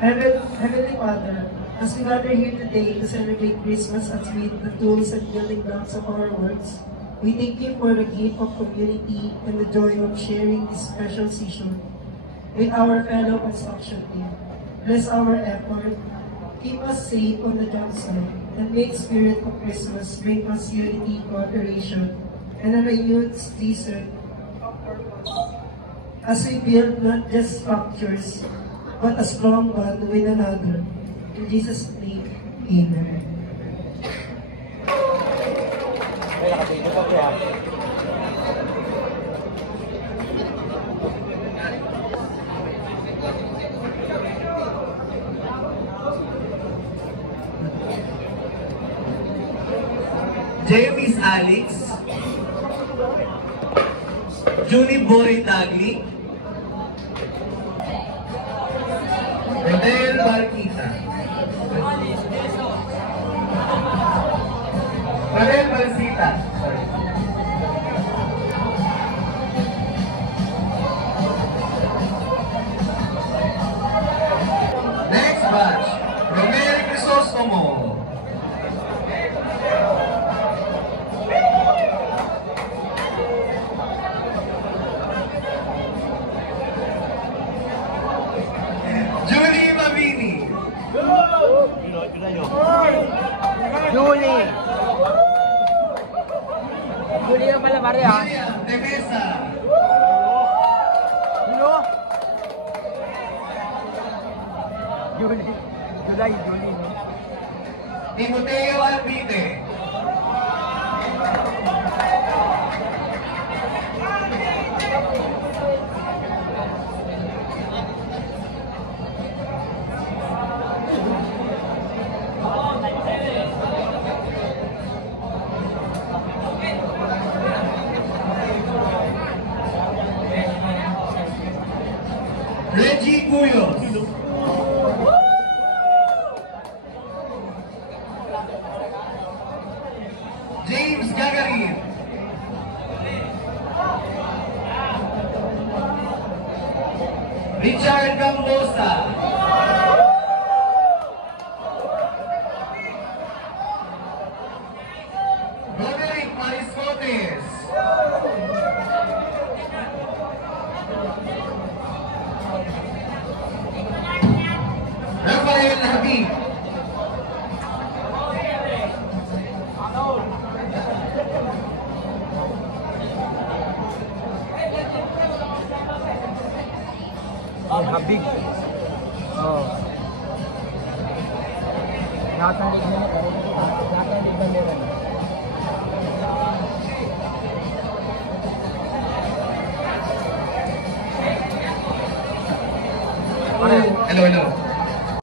Heavenly Father, as we gather here today to celebrate Christmas as with the tools and building blocks of our works, we thank you for the gift of community and the joy of sharing this special season with our fellow construction team. Bless our effort, keep us safe on the job site, and make spirit of Christmas bring us unity, cooperation, and a renewed season as we build not just structures, but a strong bond with another. In Jesus' name, Amen. James Alex, Junie Boy Tagli, Rodel Barquita, Rodel Balsita, next batch, Romero Crisostomo, Julie Mavini, Julie! Julie yung pala, Maria. William Temesa, Julo? Julie. July, Julie, no? Timoteo Alpite, Reggie Cuyos, James Gagarin, Richard Gambosa, Roderick Mariscotes, Rafael Habib, Habig. Oh. Lahat ng iba meron. hello.